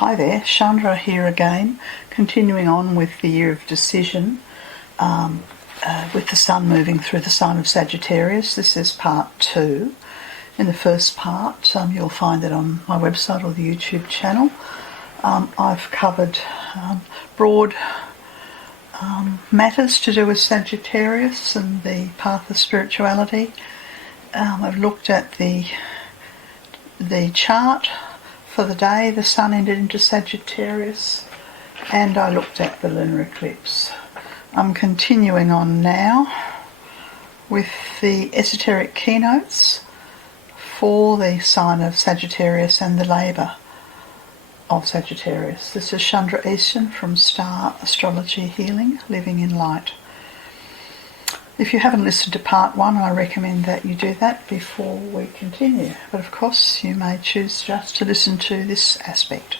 Hi there, Chandra here again, continuing on with the year of decision, with the Sun moving through the sign of Sagittarius. This is part 2. In the first part, you'll find it on my website or the YouTube channel. I've covered broad matters to do with Sagittarius and the path of spirituality. I've looked at the chart for the day the Sun entered into Sagittarius, and I looked at the lunar eclipse. I'm continuing on now with the Esoteric Keynotes for the sign of Sagittarius and the labour of Sagittarius. This is Chandra Easton from Star Astrology Healing, Living in Light. If you haven't listened to part 1, I recommend that you do that before we continue. But of course, you may choose just to listen to this aspect.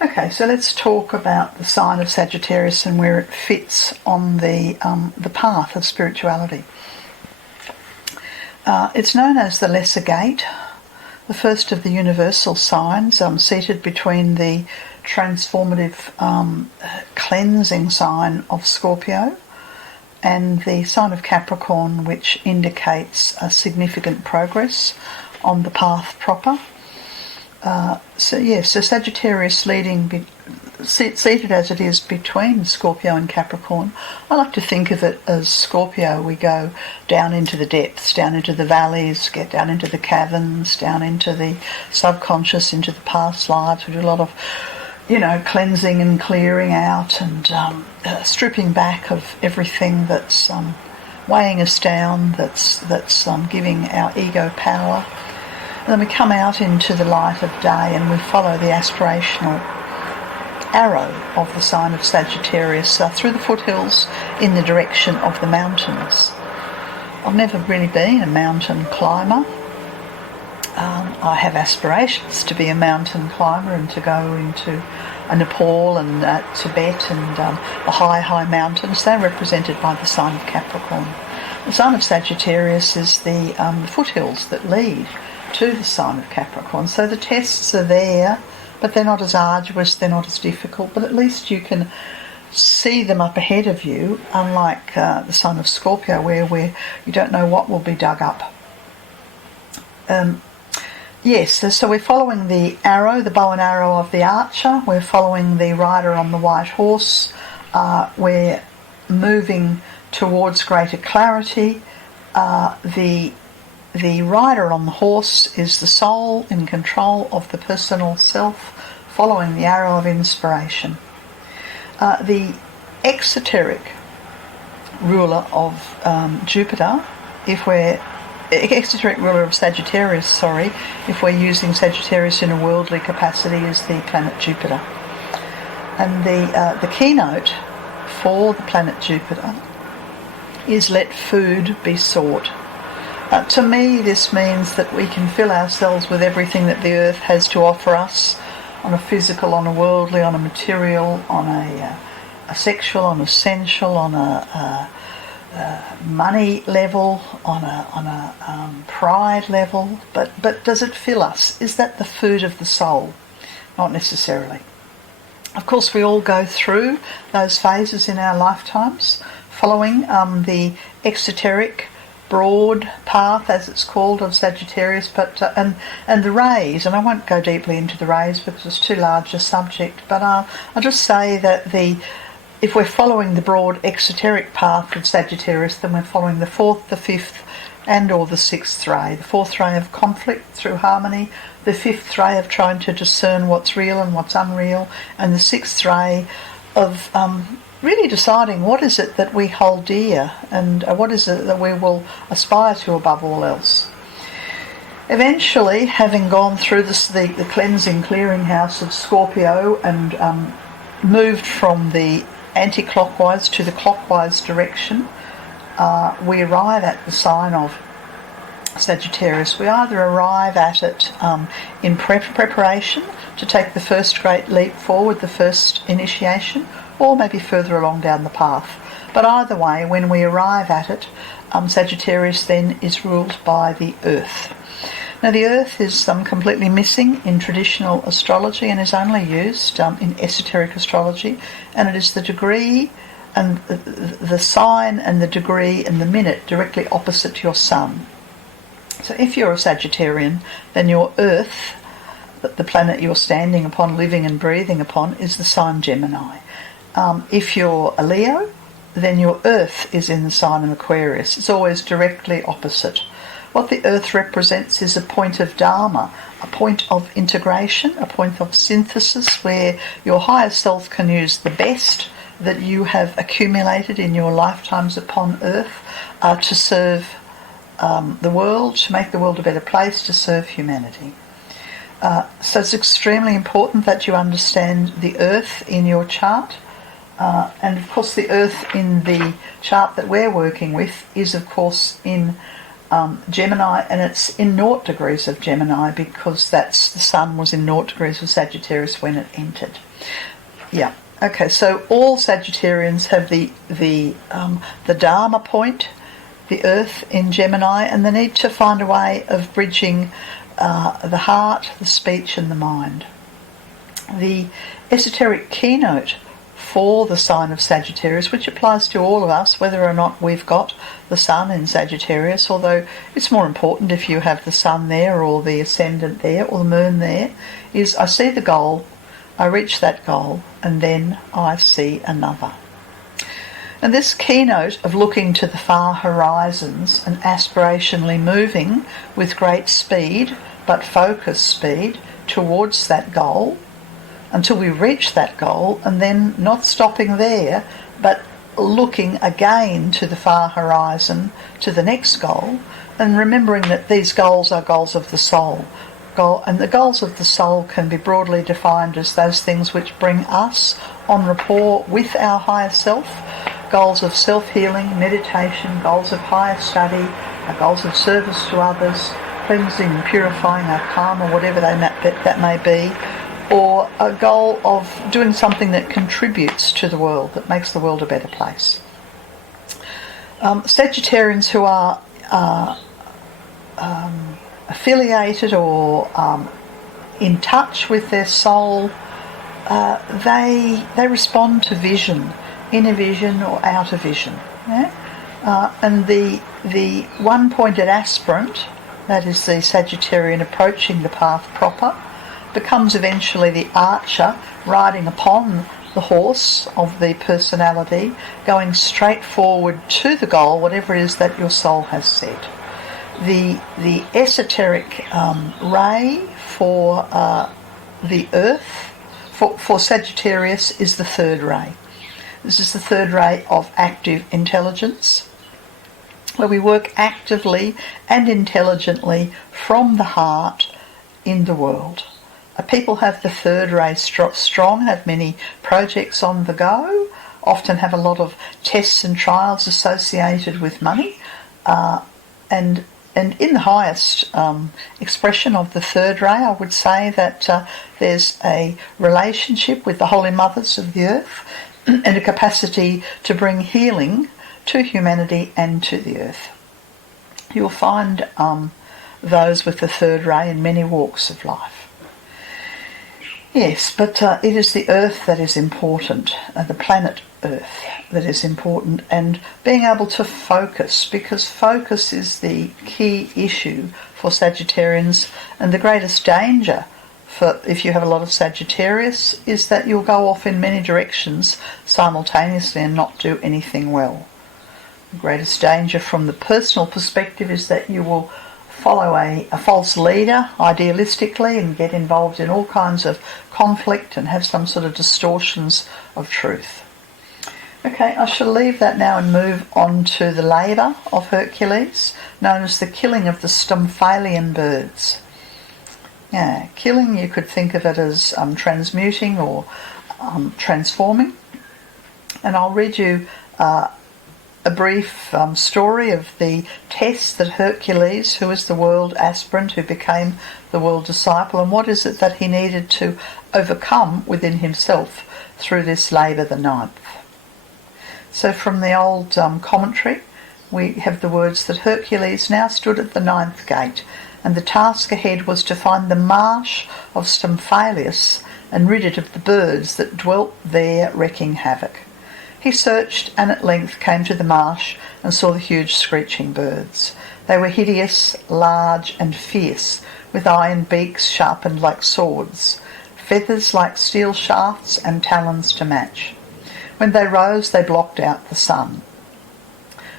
Okay, so let's talk about the sign of Sagittarius and where it fits on the path of spirituality. It's known as the Lesser Gate, the first of the universal signs, seated between the transformative cleansing sign of Scorpio and the sign of Capricorn, which indicates a significant progress on the path proper. So Sagittarius seated as it is between Scorpio and Capricorn. I like to think of it as Scorpio. We go down into the depths, down into the valleys, get down into the caverns, down into the subconscious, into the past lives. We do a lot of cleansing and clearing out and stripping back of everything that's weighing us down, that's giving our ego power. And then we come out into the light of day and we follow the aspirational arrow of the sign of Sagittarius through the foothills in the direction of the mountains. I've never really been a mountain climber. I have aspirations to be a mountain climber and to go into Nepal and Tibet and the high mountains. They're represented by the sign of Capricorn. The sign of Sagittarius is the foothills that lead to the sign of Capricorn. So the tests are there, but they're not as arduous, they're not as difficult, but at least you can see them up ahead of you, unlike the sign of Scorpio where you don't know what will be dug up. So we're following the arrow, the bow and arrow of the archer. We're following the rider on the white horse. We're moving towards greater clarity. The rider on the horse is the soul in control of the personal self, following the arrow of inspiration. The exoteric ruler of Jupiter, exoteric ruler of Sagittarius, if we're using Sagittarius in a worldly capacity, is the planet Jupiter. And the keynote for the planet Jupiter is let food be sought. To me, this means that we can fill ourselves with everything that the earth has to offer us, on a physical, on a worldly, on a material, on a sexual, on a sensual, on a money level, on a pride level, but does it fill us? Is that the food of the soul? Not necessarily. Of course, we all go through those phases in our lifetimes, following the exoteric broad path, as it's called, of Sagittarius, but and the rays, and I won't go deeply into the rays because it's too large a subject, but I'll just say that if we're following the broad exoteric path of Sagittarius, then we're following the 4th, the 5th, and or the 6th ray. The 4th ray of conflict through harmony, the 5th ray of trying to discern what's real and what's unreal, and the 6th ray of really deciding what is it that we hold dear and what is it that we will aspire to above all else. Eventually, having gone through the cleansing clearinghouse of Scorpio and moved from the anti-clockwise to the clockwise direction, we arrive at the sign of Sagittarius. We either arrive at it in preparation to take the first great leap forward, the first initiation, or maybe further along down the path. But either way, when we arrive at it, Sagittarius then is ruled by the earth. Now the Earth is completely missing in traditional astrology and is only used in esoteric astrology, and it is the degree and the sign and the degree and the minute directly opposite your sun. So if you're a Sagittarian, then your Earth, the planet you're standing upon, living and breathing upon, is the sign Gemini. If you're a Leo, then your Earth is in the sign of Aquarius. It's always directly opposite. What the Earth represents is a point of Dharma, a point of integration, a point of synthesis where your higher self can use the best that you have accumulated in your lifetimes upon Earth to serve the world, to make the world a better place, to serve humanity. So it's extremely important that you understand the Earth in your chart. And of course the Earth in the chart that we're working with is of course in Gemini, and it's in 0 degrees of Gemini because the Sun was in 0 degrees of Sagittarius when it entered. Yeah. Okay, so all Sagittarians have the Dharma point, the Earth in Gemini, and they need to find a way of bridging the heart, the speech and the mind. The Esoteric Keynote for the sign of Sagittarius, which applies to all of us, whether or not we've got the Sun in Sagittarius, although it's more important if you have the Sun there or the Ascendant there or the Moon there, is I see the goal, I reach that goal, and then I see another. And this keynote of looking to the far horizons and aspirationally moving with great speed, but focused speed, towards that goal, until we reach that goal, and then not stopping there, but looking again to the far horizon, to the next goal, and remembering that these goals are goals of the soul. And the goals of the soul can be broadly defined as those things which bring us on rapport with our higher self, goals of self-healing, meditation, goals of higher study, goals of service to others, cleansing and purifying our karma, whatever that may be, or a goal of doing something that contributes to the world, that makes the world a better place. Sagittarians who are affiliated or in touch with their soul, they respond to vision, inner vision or outer vision. Yeah? And the one-pointed aspirant, that is the Sagittarian approaching the path proper, becomes eventually the archer riding upon the horse of the personality, going straight forward to the goal, whatever it is that your soul has set. The esoteric ray for the Earth, for Sagittarius, is the third ray. This is the third ray of active intelligence, where we work actively and intelligently from the heart in the world. People have the third ray strong, have many projects on the go, often have a lot of tests and trials associated with money, and in the highest expression of the third ray, I would say that there's a relationship with the Holy Mothers of the Earth and a capacity to bring healing to humanity and to the Earth. You'll find those with the third ray in many walks of life. Yes, but it is the Earth that is important, the planet Earth that is important, and being able to focus, because focus is the key issue for Sagittarians, and the greatest danger for if you have a lot of Sagittarius is that you'll go off in many directions simultaneously and not do anything well. The greatest danger from the personal perspective is that you will follow a false leader idealistically and get involved in all kinds of conflict and have some sort of distortions of truth. Okay, I shall leave that now and move on to the labour of Hercules, known as the killing of the Stymphalian birds. Yeah, killing, you could think of it as transmuting or transforming. And I'll read you a brief story of the test that Hercules, who is the world aspirant who became the world disciple, and what is it that he needed to overcome within himself through this labour, the ninth. So from the old commentary, we have the words that Hercules now stood at the ninth gate, and the task ahead was to find the marsh of Stymphalius and rid it of the birds that dwelt there wreaking havoc. He searched and at length came to the marsh and saw the huge screeching birds. They were hideous, large and fierce, with iron beaks sharpened like swords, feathers like steel shafts and talons to match. When they rose, they blocked out the sun.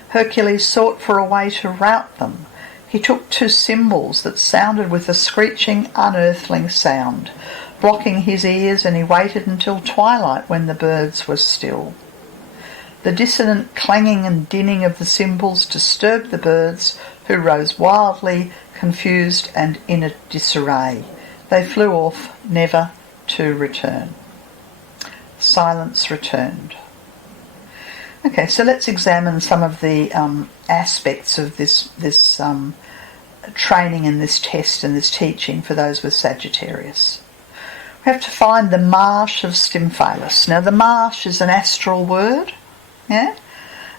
Hercules sought for a way to rout them. He took two cymbals that sounded with a screeching, unearthly sound, blocking his ears, and he waited until twilight when the birds were still. The dissonant clanging and dinning of the cymbals disturbed the birds, who rose wildly, confused and in a disarray. They flew off, never to return. Silence returned. Okay, so let's examine some of the aspects of this training and this test and this teaching for those with Sagittarius. We have to find the marsh of Stymphalius. Now, the marsh is an astral word, yeah,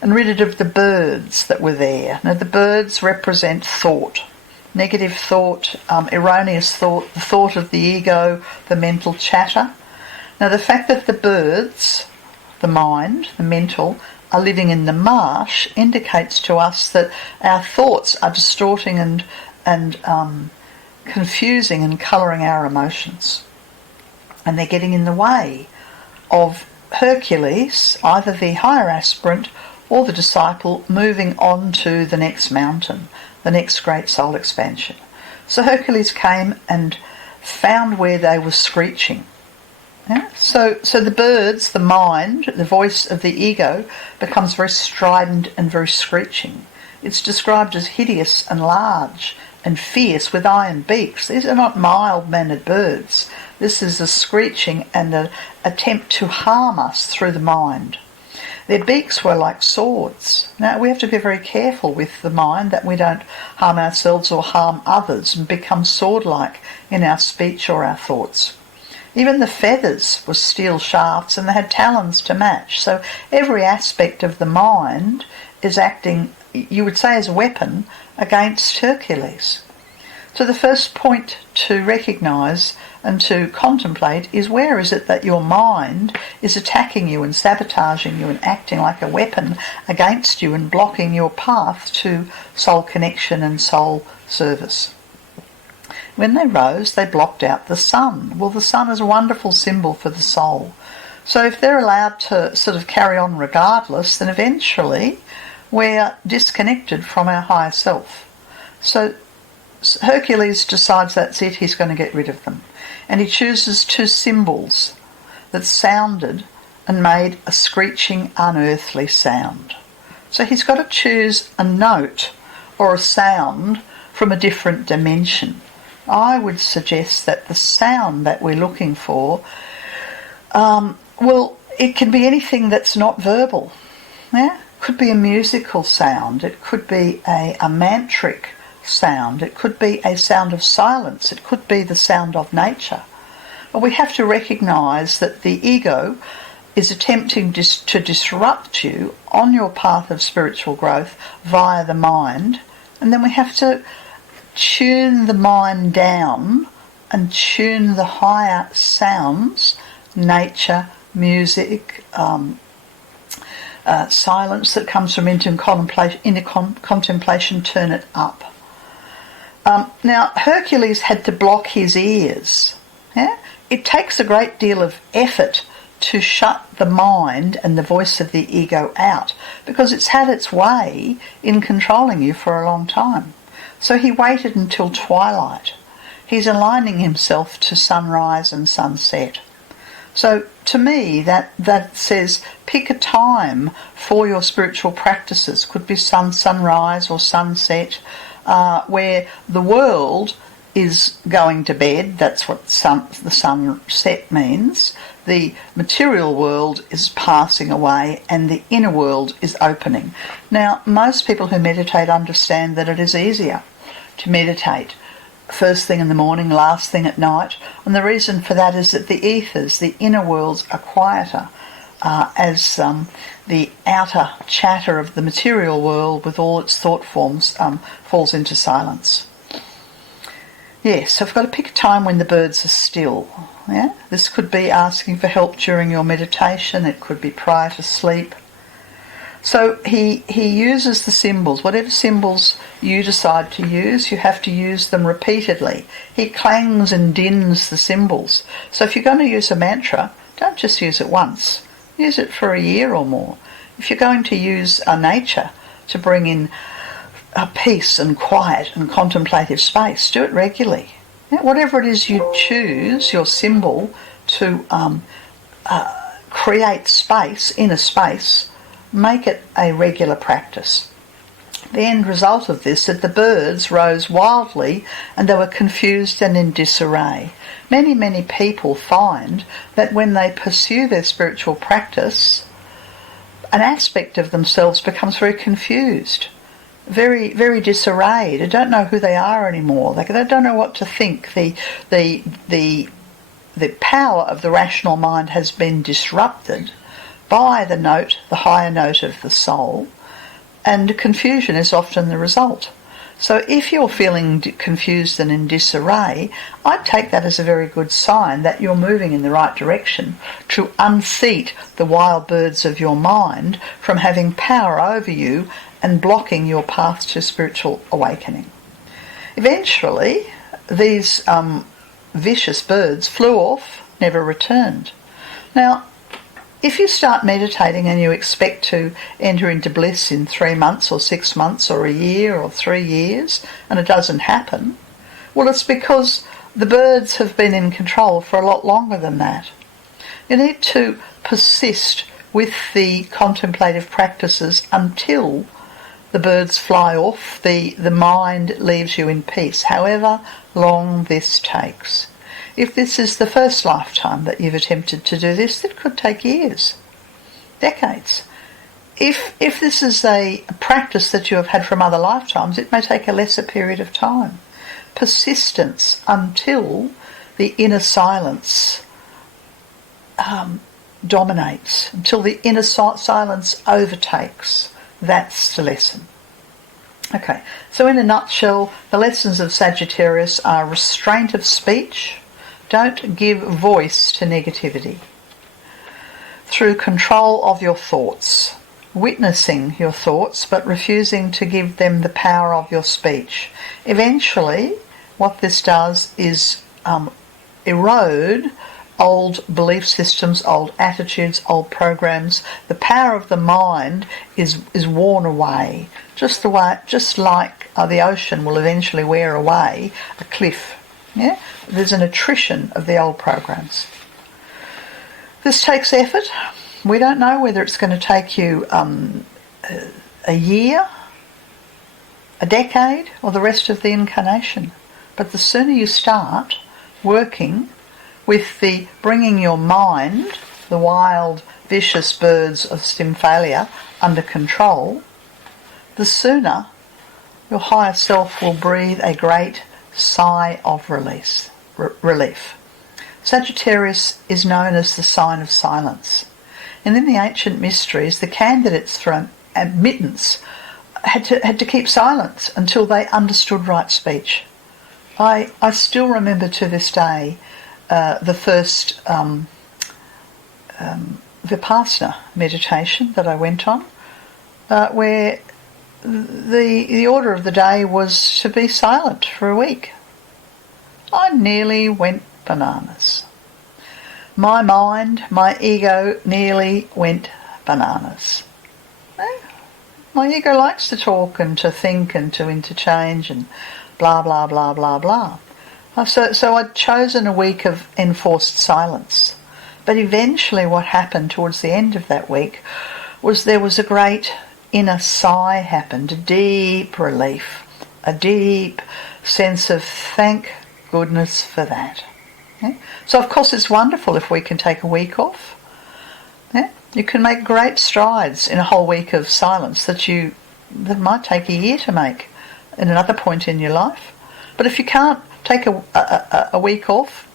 and rid it of the birds that were there. Now, the birds represent thought, negative thought, erroneous thought, the thought of the ego, the mental chatter. Now, the fact that the birds, the mind, the mental, are living in the marsh indicates to us that our thoughts are distorting and confusing and colouring our emotions. And they're getting in the way of Hercules, either the higher aspirant or the disciple, moving on to the next mountain, the next great soul expansion. So Hercules came and found where they were screeching. Yeah? So the birds, the mind, the voice of the ego, becomes very strident and very screeching. It's described as hideous and large and fierce with iron beaks. These are not mild-mannered birds. This is a screeching and an attempt to harm us through the mind. Their beaks were like swords. Now, we have to be very careful with the mind that we don't harm ourselves or harm others and become sword-like in our speech or our thoughts. Even the feathers were steel shafts and they had talons to match. So every aspect of the mind is acting, you would say, as a weapon against Hercules. So the first point to recognise and to contemplate is, where is it that your mind is attacking you and sabotaging you and acting like a weapon against you and blocking your path to soul connection and soul service. When they rose, they blocked out the sun. Well, the sun is a wonderful symbol for the soul. So if they're allowed to sort of carry on regardless, then eventually we're disconnected from our higher self. So Hercules decides that's it, he's going to get rid of them. And he chooses two cymbals that sounded and made a screeching, unearthly sound. So he's got to choose a note or a sound from a different dimension. I would suggest that the sound that we're looking for, it can be anything that's not verbal. Yeah? It could be a musical sound. It could be a mantric sound. It could be a sound of silence. It could be the sound of nature. But we have to recognise that the ego is attempting to disrupt you on your path of spiritual growth via the mind, and then we have to tune the mind down and tune the higher sounds, nature, music, silence that comes from inner contemplation, turn it up. Now, Hercules had to block his ears. Yeah? It takes a great deal of effort to shut the mind and the voice of the ego out, because it's had its way in controlling you for a long time. So he waited until twilight. He's aligning himself to sunrise and sunset. So to me, that says pick a time for your spiritual practices. Could be sunrise or sunset, where the world is going to bed. That's what the sunset means. The material world is passing away and the inner world is opening. Now, most people who meditate understand that it is easier to meditate first thing in the morning, last thing at night, and the reason for that is that the ethers, the inner worlds, are quieter as the outer chatter of the material world with all its thought forms falls into silence. Yes, so I've got to pick a time when the birds are still. Yeah, this could be asking for help during your meditation. It could be prior to sleep. So he uses the symbols. Whatever symbols you decide to use, you have to use them repeatedly. He clangs and dins the symbols. So if you're going to use a mantra, don't just use it once. Use it for a year or more. If you're going to use a nature to bring in peace and quiet and contemplative space, do it regularly. Yeah, whatever it is you choose, your symbol, to create space, inner space, make it a regular practice. The end result of this is that the birds rose wildly and they were confused and in disarray. Many, many people find that when they pursue their spiritual practice, an aspect of themselves becomes very confused, very, very disarrayed. They don't know who they are anymore. They don't know what to think. The power of the rational mind has been disrupted by the higher note of the soul, and confusion is often the result. So if you're feeling confused and in disarray, I'd take that as a very good sign that you're moving in the right direction to unseat the wild birds of your mind from having power over you and blocking your path to spiritual awakening. Eventually, these vicious birds flew off, never returned. Now, if you start meditating and you expect to enter into bliss in 3 months or 6 months or a year or 3 years and it doesn't happen, well, it's because the birds have been in control for a lot longer than that. You need to persist with the contemplative practices until the birds fly off, the mind leaves you in peace, however long this takes. If this is the first lifetime that you've attempted to do this, it could take years, decades. If this is a practice that you have had from other lifetimes, it may take a lesser period of time. Persistence until the inner silence dominates, until the inner silence overtakes. That's the lesson. Okay, so in a nutshell, the lessons of Sagittarius are restraint of speech. Don't give voice to negativity. Through control of your thoughts, witnessing your thoughts but refusing to give them the power of your speech. Eventually, what this does is erode old belief systems, old attitudes, old programs. The power of the mind is worn away, just like the ocean will eventually wear away a cliff. Yeah, there's an attrition of the old programs. This takes effort. We don't know whether it's going to take you a year, a decade, or the rest of the incarnation. But the sooner you start working with the bringing your mind, the wild, vicious birds of Stymphalia, under control, the sooner your higher self will breathe a great sigh of relief. Sagittarius is known as the sign of silence. And in the ancient mysteries, the candidates for admittance had to keep silence until they understood right speech. I still remember to this day the first Vipassana meditation that I went on, where the order of the day was to be silent for a week. I nearly went bananas. My mind, my ego nearly went bananas. My ego likes to talk and to think and to interchange and blah, blah, blah, blah, blah. So I'd chosen a week of enforced silence. But eventually what happened towards the end of that week was there was a great inner sigh happened, a deep relief, a deep sense of thank goodness for that. Yeah? So of course it's wonderful if we can take a week off. Yeah? You can make great strides in a whole week of silence that might take a year to make in another point in your life. But if you can't take a week off,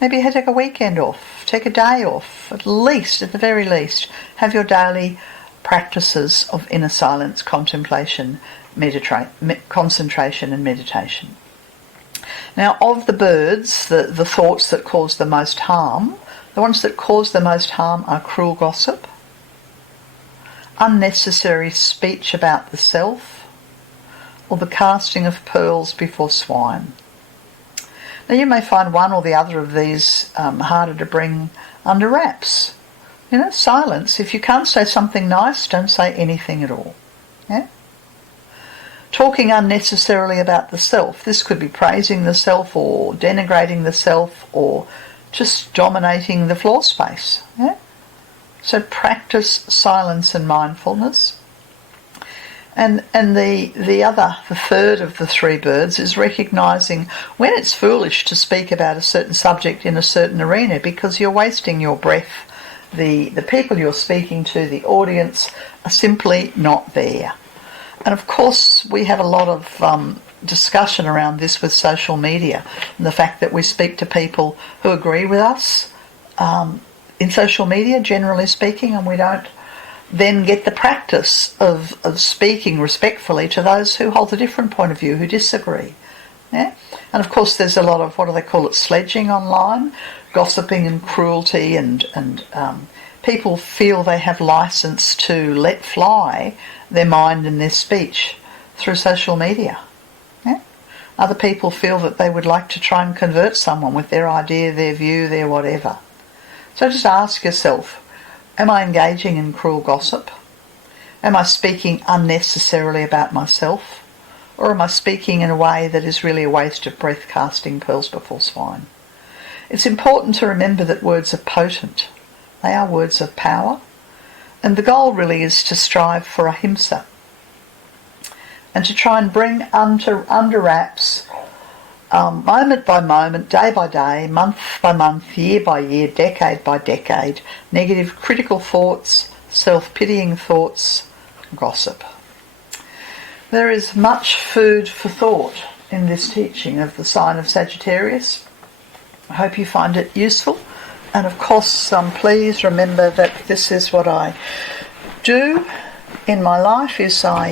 maybe you take a weekend off, take a day off, at the very least, have your daily practices of inner silence, contemplation, concentration and meditation. Now, of the birds, the thoughts that cause the most harm, the ones that cause the most harm are cruel gossip, unnecessary speech about the self, or the casting of pearls before swine. Now, you may find one or the other of these harder to bring under wraps. Silence. If you can't say something nice, don't say anything at all. Yeah? Talking unnecessarily about the self. This could be praising the self or denigrating the self or just dominating the floor space. Yeah? So practice silence and mindfulness. And the third of the three birds is recognising when it's foolish to speak about a certain subject in a certain arena because you're wasting your breath. The people you're speaking to, the audience, are simply not there. And of course we have a lot of discussion around this with social media and the fact that we speak to people who agree with us in social media, generally speaking, and we don't then get the practice of speaking respectfully to those who hold a different point of view, who disagree. Yeah? And of course there's a lot of, what do they call it, sledging online, gossiping and cruelty, and people feel they have license to let fly their mind and their speech through social media. Yeah? Other people feel that they would like to try and convert someone with their idea, their view, their whatever. So just ask yourself, am I engaging in cruel gossip? Am I speaking unnecessarily about myself? Or am I speaking in a way that is really a waste of breath, casting pearls before swine? It's important to remember that words are potent. They are words of power. And the goal really is to strive for ahimsa and to try and bring under wraps, moment by moment, day by day, month by month, year by year, decade by decade, negative critical thoughts, self-pitying thoughts, gossip. There is much food for thought in this teaching of the sign of Sagittarius. I hope you find it useful. And of course, please remember that this is what I do in my life, is I